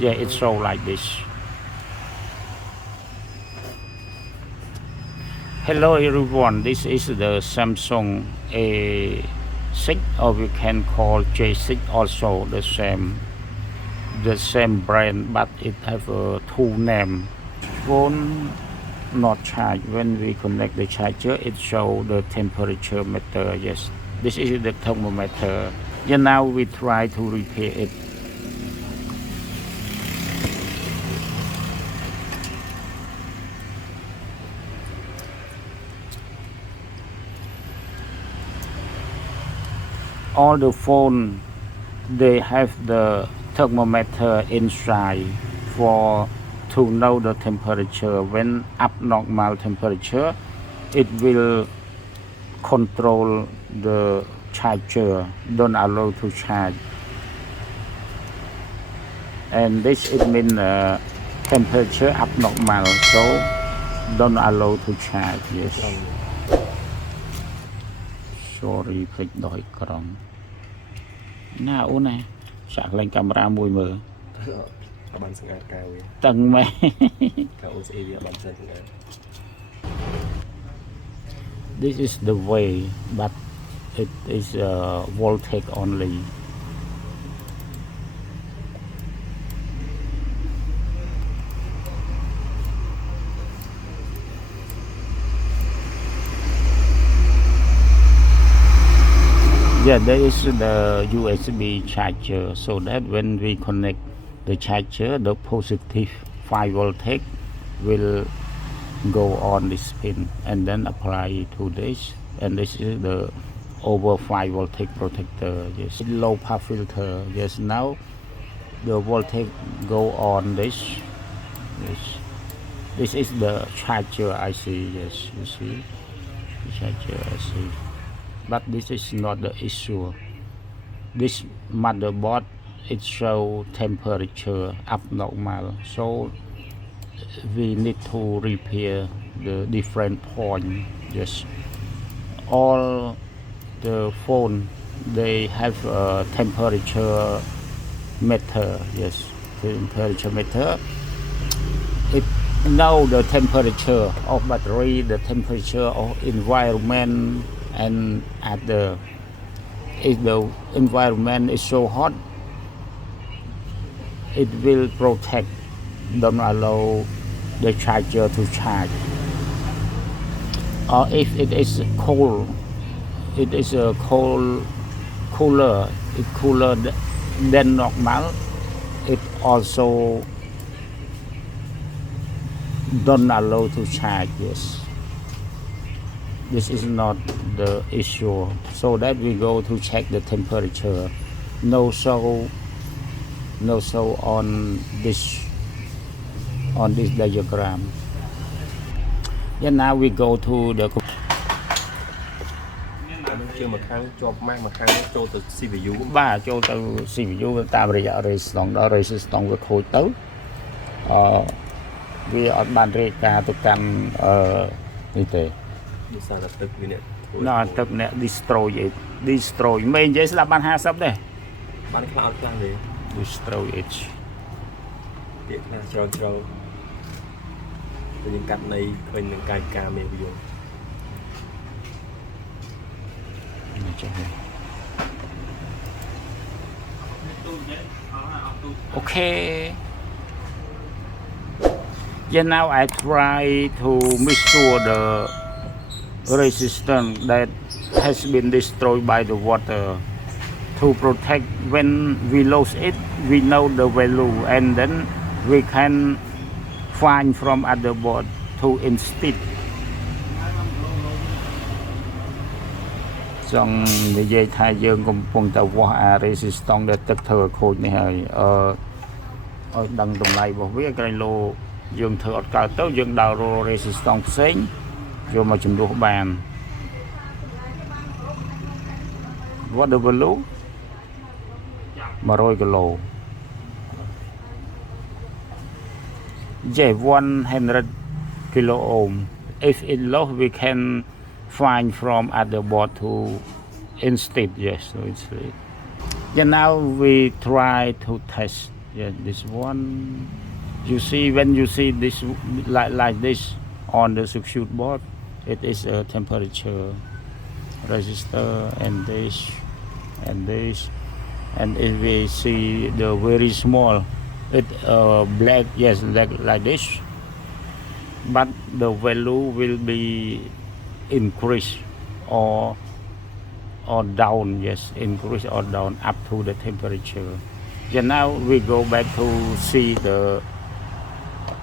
Yeah, it's so like this. Hello everyone, this is the Samsung A6, or we can call J6 also the same brand, but it have two name. Phone not charge. When we connect the charger, it show the temperature meter. Yes, this is the thermometer. Yeah, now we try to repair it. All the phone they have the thermometer inside for to know the temperature. When abnormal temperature, it will control the charger, don't allow to charge. And this it means temperature abnormal, so don't allow to charge. Yes. Sorry, ភ្លេចដោះអេក្រង់ណាអូនណាសាក់លេងកាមេរ៉ាមួយមើលបានស្ងាត់កៅវាតឹងមែនកៅអូនស្អីវាបានស្ងាត់ This is the way, but it is voltage only. Yeah, there is the USB charger, so that when we connect the charger, the positive 5 voltage will go on this pin and then apply to this, and this is the over 5 voltage protector. Yes, low pass filter. Yes, now the voltage go on this. Yes, this is the charger IC. Yes, you see the charger IC. But this is not the issue. This motherboard it show temperature abnormal, so we need to repair the different point. Yes, all the phone they have a temperature meter. Yes, temperature meter. It know the temperature of battery, the temperature of environment. And if the environment is so hot, it will protect, don't allow the charger to charge. Or if it is cold, it is a cooler, it cooler than normal, it also don't allow to charge. Yes. This is not the issue, so that we go to check the temperature. No show on this diagram. Yeah, now we go to the CPU. បាទចូលទៅ CPU តាមរយៈ resistance ដល់ resistance វាខូចទៅវាអត់បានរាយការណ៍ទៅកាន់នេះទេnóទឹកអ្នក destroy មិននិយាយស្ដាប់បាន50ដែរបានខ្លះអត់ខ្លះទេ destroy it ពាក្យខ្លះច្រើនទៅយើងកាត់ន័យឃើញនឹងកាយការមេវាOkay. Yeah, now I try to make sure the resistance that has been destroyed by the water to protect. When we lose it, we know the value, and then we can find from other board to instead. ចង់និយាយថាយើងកំពុងតែវាស់អា resistance ដែលទឹកធ្វើខូចនេះហើយឲ្យដឹងតម្លៃរបស់វាក្រែងលោយើងធ្វើអត់កើតទៅយើងដើររក resistance ផ្សេងយកមកចំនួនបាន What the value 100 គីឡូ Yeah, 100 kilo ohm. If it low, we can find from other board to instead. Yes, so it's yeah. Now we try to test Yeah, this one. You see, when you see this like this on the circuit board, it is a temperature resistor, and this and this, and if we see the very small, it black, yes, like this, but the value will be increased or down, yes, increase or down up to the temperature. And now we go back to see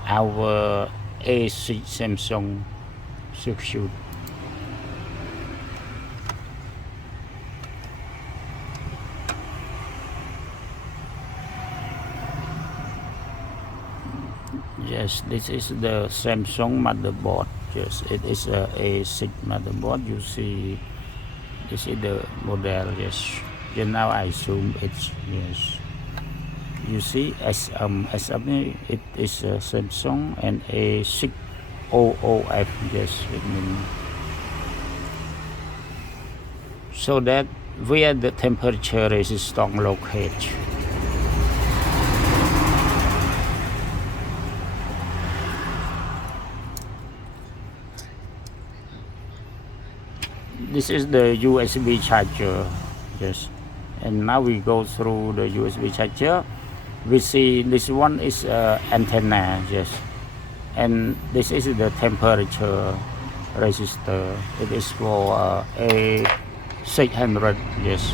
our A6 Samsung circuit. Yes, this is the Samsung motherboard. Yes, it is a A6 motherboard. You see, this is the model. Yes, and now I zoom it. Yes, you see, as it is a Samsung and A600. Yes, it means so that where the temperature resistance located. This is the USB charger. Yes, and now we go through the USB charger. We see this one is antenna. Yes, and this is the temperature resistor. It is for A600. Yes,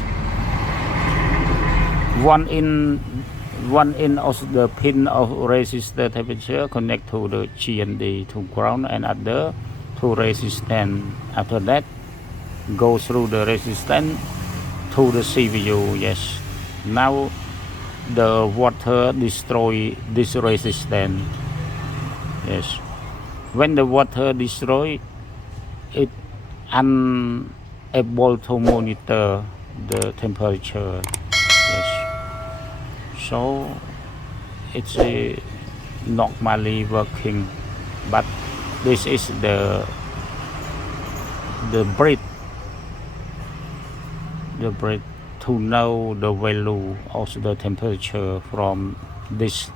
one in of the pin of resistor temperature connect to the GND to ground, and other to resistance. After that, go through the resistance to the CPU. Yes, now the water destroy this resistance. Yes, when the water destroy it, unable to monitor the temperature. Yes, so it's normally working, but this is the breath to know the value of the temperature from this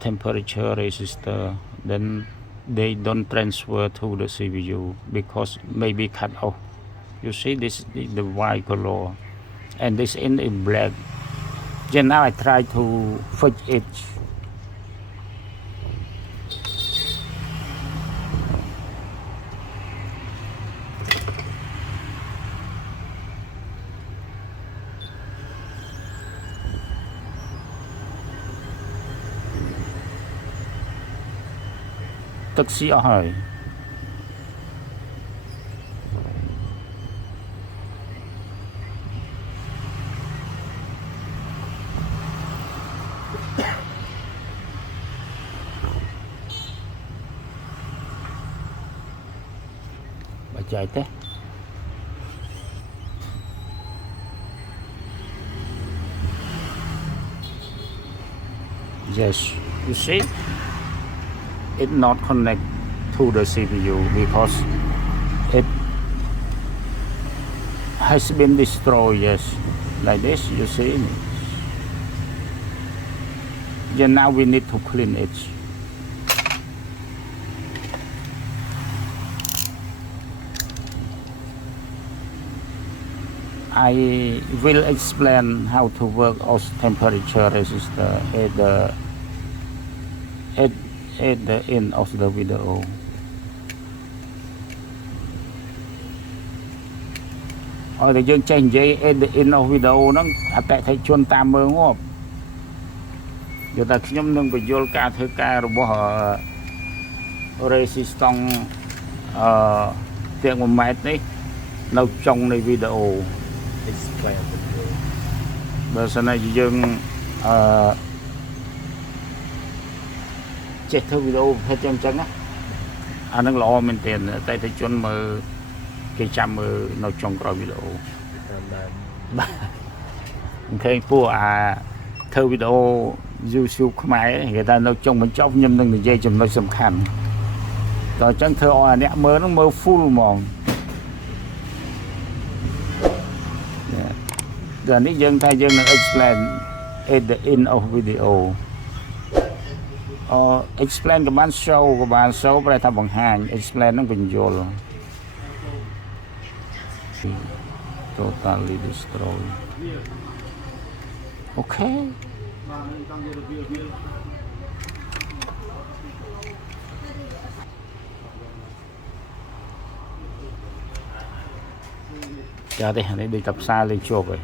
temperature resistor. Then they don't transfer to the CPU because maybe cut off. You see, this is the white color, and this in black. Then now I try to fix it. Tức sĩ hỏi bà chạy thế. Yes, you see, it not connect to the CPU because it has been destroyed. Yes, like this, you see. And now we need to clean it. I will explain how to work on temperature resistor at the end of the video. Thì dương tranh dây at the end of video nó tại thấy chuồn tam mơ ngộp. Giờ ta nhóm nâng phải vô ca thơ ca rồi bỏ resistance tiện một mét đấy nâu trong này video. Bây giờ này dương chết thơ video hết chân chân á. Anh đang lo mình tiền tại thấy chuồn mơ cái chăm mơ nâu trong cái video. Cái pua thơ video YouTube máy người ta nâu trong mình chóc nhâm nâng dây chùm nó sầm khăn. Rồi chân thơ nẹ mơ nó mơ full mòn. Giờ ní dân thay dân là explain at the end of video explain ក៏បាន show ក៏បាន show ប្រែថាបង្ហាញ explain នឹងពន្យល់ totally destroy okay giờ đây hãy đi tập xa lên chụp rồi.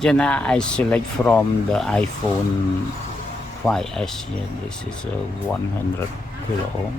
Then I select from the iPhone 5s. This is a 100 kilo ohm.